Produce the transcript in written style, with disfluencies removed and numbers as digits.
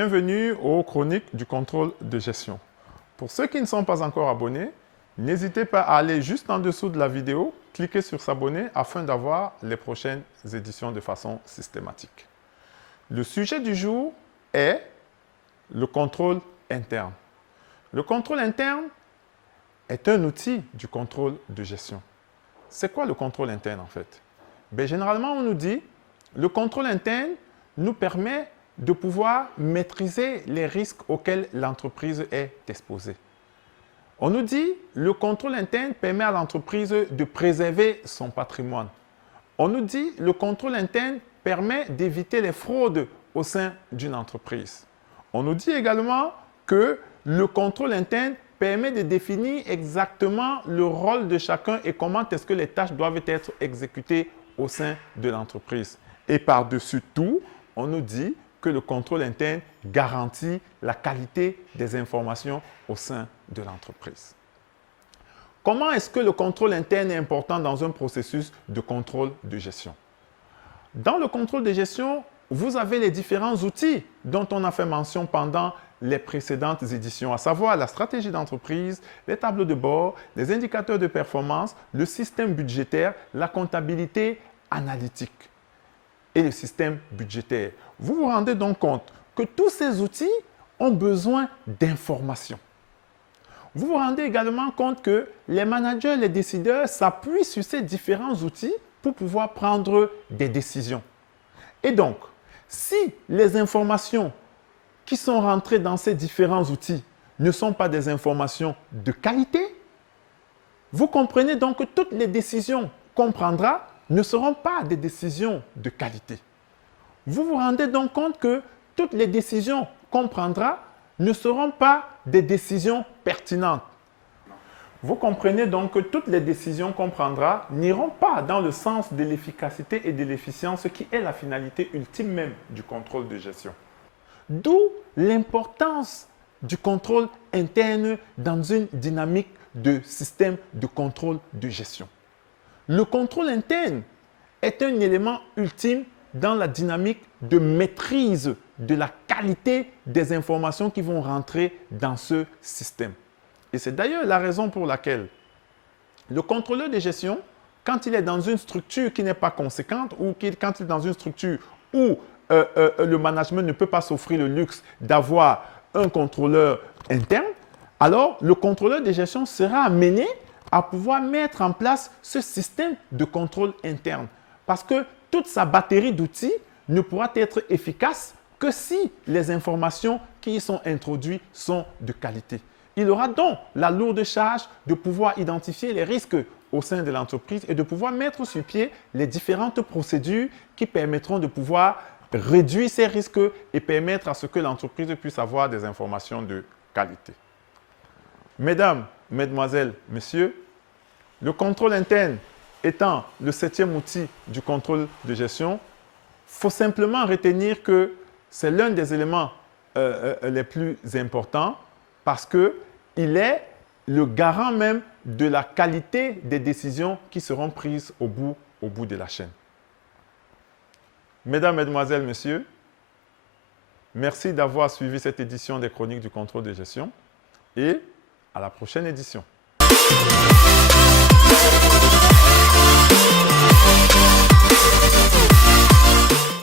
Bienvenue aux chroniques du contrôle de gestion. Pour ceux qui ne sont pas encore abonnés, n'hésitez pas à aller juste en dessous de la vidéo, cliquer sur s'abonner afin d'avoir les prochaines éditions de façon systématique. Le sujet du jour est le contrôle interne. Le contrôle interne est un outil du contrôle de gestion. C'est quoi le contrôle interne en fait? Généralement, on nous dit le contrôle interne nous permet de pouvoir maîtriser les risques auxquels l'entreprise est exposée. On nous dit le contrôle interne permet à l'entreprise de préserver son patrimoine. On nous dit le contrôle interne permet d'éviter les fraudes au sein d'une entreprise. On nous dit également que le contrôle interne permet de définir exactement le rôle de chacun et comment est-ce que les tâches doivent être exécutées au sein de l'entreprise. Et par-dessus tout, on nous dit que le contrôle interne garantit la qualité des informations au sein de l'entreprise. Comment est-ce que le contrôle interne est important dans un processus de contrôle de gestion? Dans le contrôle de gestion, vous avez les différents outils dont on a fait mention pendant les précédentes éditions, à savoir la stratégie d'entreprise, les tableaux de bord, les indicateurs de performance, le système budgétaire, la comptabilité analytique et le système budgétaire. Vous vous rendez donc compte que tous ces outils ont besoin d'informations. Vous vous rendez également compte que les managers, les décideurs s'appuient sur ces différents outils pour pouvoir prendre des décisions. Et donc, si les informations qui sont rentrées dans ces différents outils ne sont pas des informations de qualité, vous comprenez donc que toutes les décisions qu'on prendra ne seront pas des décisions de qualité. Vous vous rendez donc compte que toutes les décisions qu'on prendra ne seront pas des décisions pertinentes. Vous comprenez donc que toutes les décisions qu'on prendra n'iront pas dans le sens de l'efficacité et de l'efficience qui est la finalité ultime même du contrôle de gestion. D'où l'importance du contrôle interne dans une dynamique de système de contrôle de gestion. Le contrôle interne est un élément ultime dans la dynamique de maîtrise de la qualité des informations qui vont rentrer dans ce système. Et c'est d'ailleurs la raison pour laquelle le contrôleur de gestion, quand il est dans une structure qui n'est pas conséquente ou quand il est dans une structure où le management ne peut pas s'offrir le luxe d'avoir un contrôleur interne, alors le contrôleur de gestion sera amené à pouvoir mettre en place ce système de contrôle interne. Parce que toute sa batterie d'outils ne pourra être efficace que si les informations qui y sont introduites sont de qualité. Il aura donc la lourde charge de pouvoir identifier les risques au sein de l'entreprise et de pouvoir mettre sur pied les différentes procédures qui permettront de pouvoir réduire ces risques et permettre à ce que l'entreprise puisse avoir des informations de qualité. Mesdames, mesdemoiselles, messieurs, le contrôle interne étant le 7e outil du contrôle de gestion, il faut simplement retenir que c'est l'un des éléments les plus importants parce qu'il est le garant même de la qualité des décisions qui seront prises au bout de la chaîne. Mesdames, mesdemoiselles, messieurs, merci d'avoir suivi cette édition des chroniques du contrôle de gestion et à la prochaine édition.